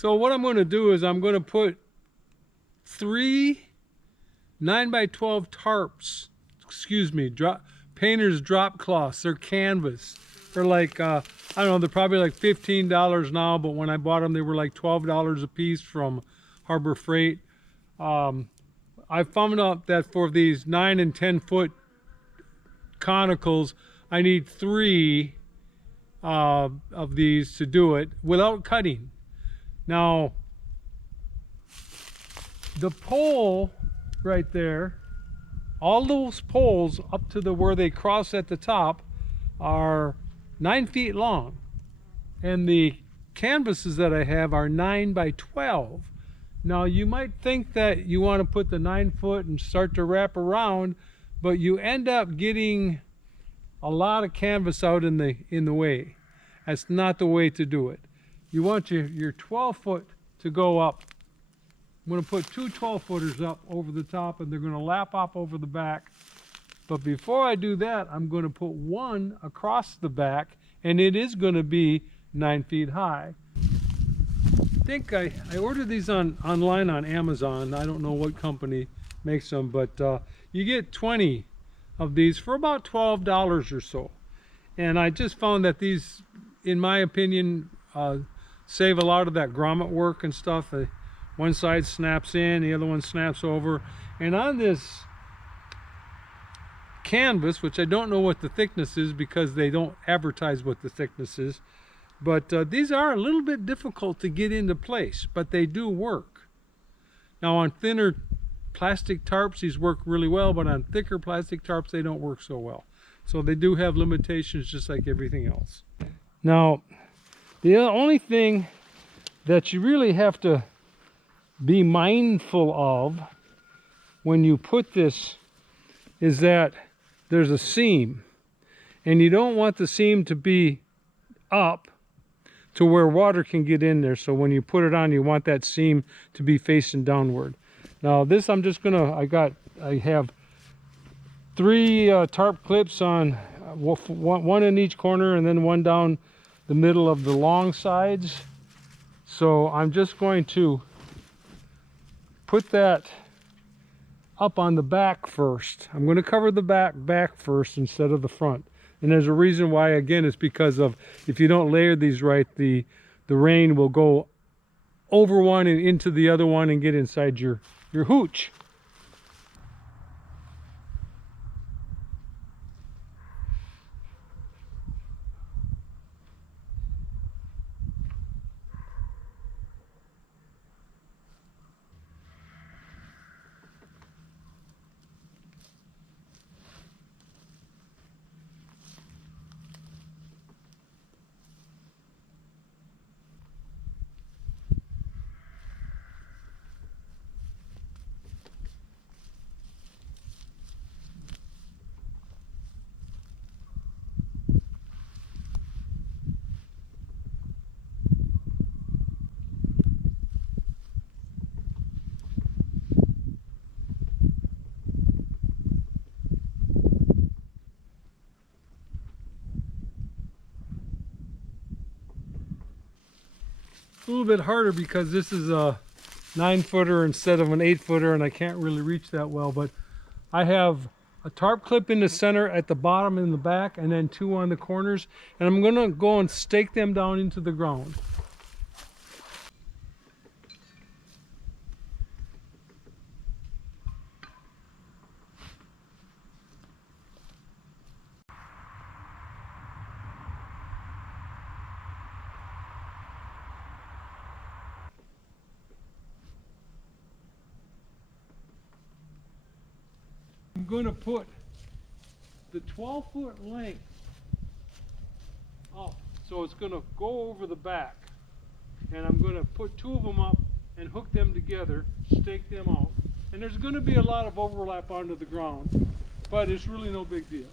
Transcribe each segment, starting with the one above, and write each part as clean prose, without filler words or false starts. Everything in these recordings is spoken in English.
So what I'm going to do is I'm going to put 3 9x12 tarps, painter's drop cloths. They're canvas. They're like, I don't know, they're probably like $15 now, but when I bought them, they were like $12 a piece from Harbor Freight. I found out that for these 9 and 10 foot conicals, I need 3 of these to do it without cutting. Now, the pole right there, all those poles up to where they cross at the top are 9 feet long, and the canvases that I have are 9x12. Now you might think that you want to put the 9 foot and start to wrap around, but you end up getting a lot of canvas out in the way. That's not the way to do it. You want your 12 foot to go up. I'm going to put 2 12-footers up over the top, and they're going to lap up over the back. But before I do that, I'm going to put 1 across the back, and it is going to be 9 feet high. I think I ordered these online on Amazon. I don't know what company makes them, but you get 20 of these for about $12 or so. And I just found that these, in my opinion, save a lot of that grommet work and stuff. One side snaps in, the other one snaps over. And on this canvas, which I don't know what the thickness is because they don't advertise what the thickness is, but these are a little bit difficult to get into place, but they do work. Now on thinner plastic tarps, these work really well, but on thicker plastic tarps, they don't work so well. So they do have limitations just like everything else. Now, the only thing that you really have to be mindful of when you put this is that there's a seam, and you don't want the seam to be up to where water can get in there. So when you put it on, you want that seam to be facing downward. Now this, I'm just gonna, I have 3 tarp clips on, one in each corner and then 1 down the middle of the long sides. So I'm just going to put that up on the back first. I'm going to cover the back first instead of the front. And there's a reason why, again, it's because of, if you don't layer these right, the rain will go over one and into the other one and get inside your hooch. A little bit harder because this is a 9-footer instead of an 8-footer, and I can't really reach that well, but I have a tarp clip in the center, at the bottom and the back, and then 2 on the corners, and I'm going to go and stake them down into the ground. I'm going to put the 12-foot length up, so it's going to go over the back, and I'm going to put 2 of them up and hook them together, stake them out, and there's going to be a lot of overlap onto the ground, but it's really no big deal.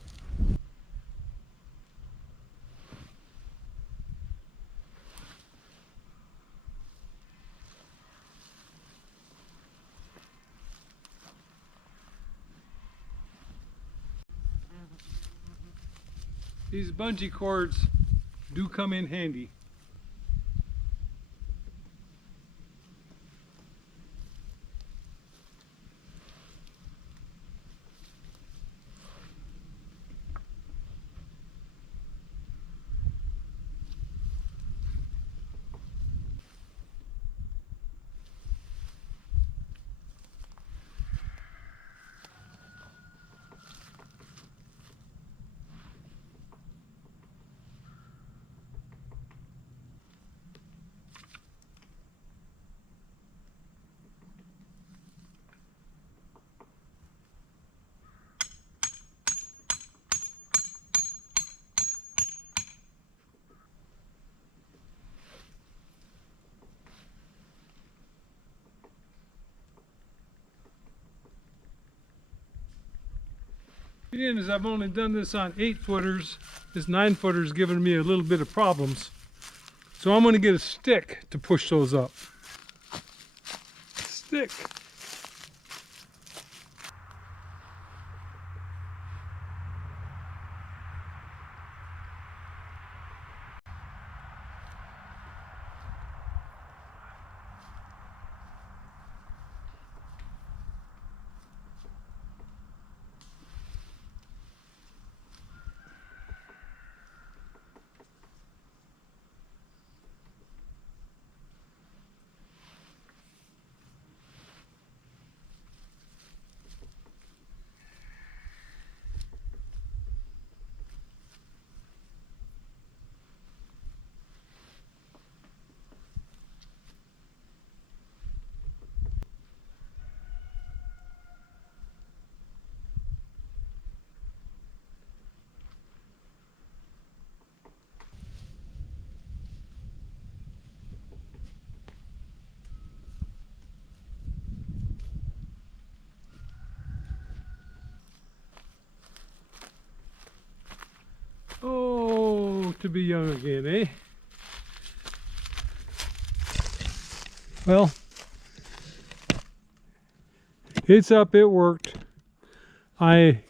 These bungee cords do come in handy. Being as I've only done this on 8-footers, this 9-footer is giving me a little bit of problems. So I'm going to get a stick to push those up. Stick. Oh, to be young again, eh? Well, it's up, it worked. A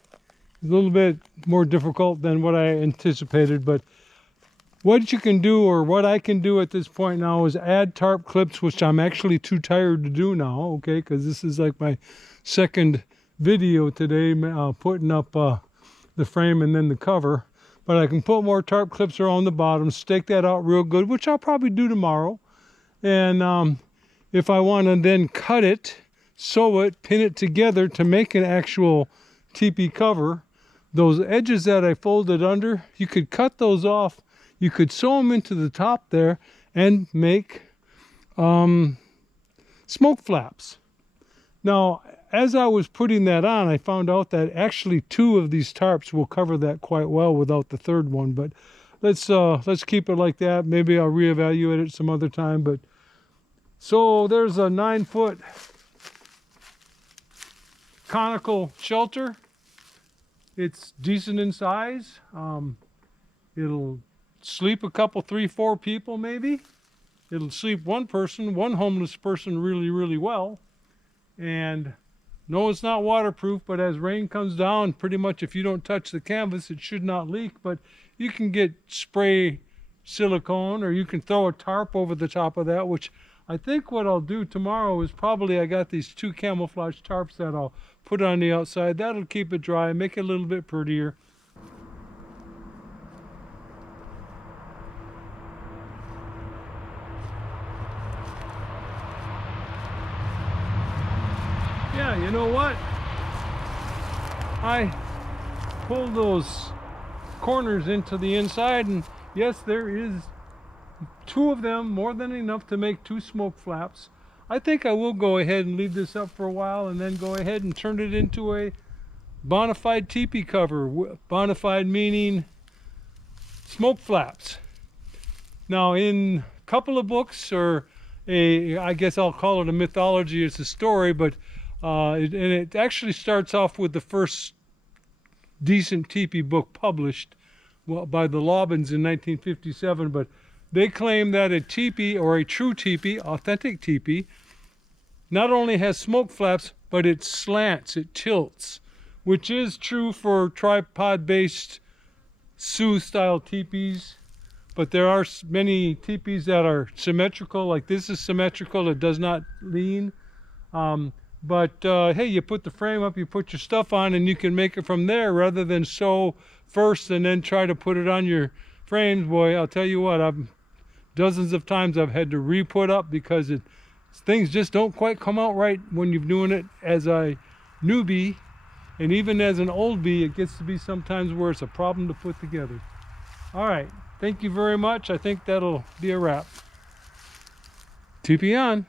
little bit more difficult than what I anticipated, but what you can do, or what I can do at this point now, is add tarp clips, which I'm actually too tired to do now, okay, because this is like my second video today, putting up the frame and then the cover. But I can put more tarp clips around the bottom, stake that out real good, which I'll probably do tomorrow. And if I want to then cut it, sew it, pin it together to make an actual teepee cover, those edges that I folded under, you could cut those off. You could sew them into the top there and make smoke flaps. Now, as I was putting that on, I found out that actually 2 of these tarps will cover that quite well without the third one. But let's keep it like that. Maybe I'll reevaluate it some other time. But so there's a 9-foot conical shelter. It's decent in size. It'll sleep a couple, 3, 4 people maybe. It'll sleep one person, one homeless person really, really well. And no, it's not waterproof, but as rain comes down, pretty much if you don't touch the canvas, it should not leak. But you can get spray silicone, or you can throw a tarp over the top of that, which I think what I'll do tomorrow is probably, I got these 2 camouflage tarps that I'll put on the outside. That'll keep it dry, make it a little bit prettier. Yeah, you know what? I pulled those corners into the inside, and yes, there is 2 of them, more than enough to make 2 smoke flaps. I think I will go ahead and leave this up for a while and then go ahead and turn it into a bona fide teepee cover. Bona fide meaning smoke flaps. Now, in a couple of books, or I guess I'll call it a mythology, it's a story, but it actually starts off with the first decent teepee book published, by the Lobbins in 1957. But they claim that a teepee, or a true teepee, authentic teepee, not only has smoke flaps, but it slants, it tilts, which is true for tripod-based Sioux style teepees. But there are many teepees that are symmetrical, like this is symmetrical, it does not lean. But hey, you put the frame up, you put your stuff on, and you can make it from there rather than sew first and then try to put it on your frames. Boy, I'll tell you what, dozens of times I've had to re-put up because things just don't quite come out right when you're doing it as a newbie. And even as an old bee, it gets to be sometimes where it's a problem to put together. All right, thank you very much. I think that'll be a wrap. Tipi on.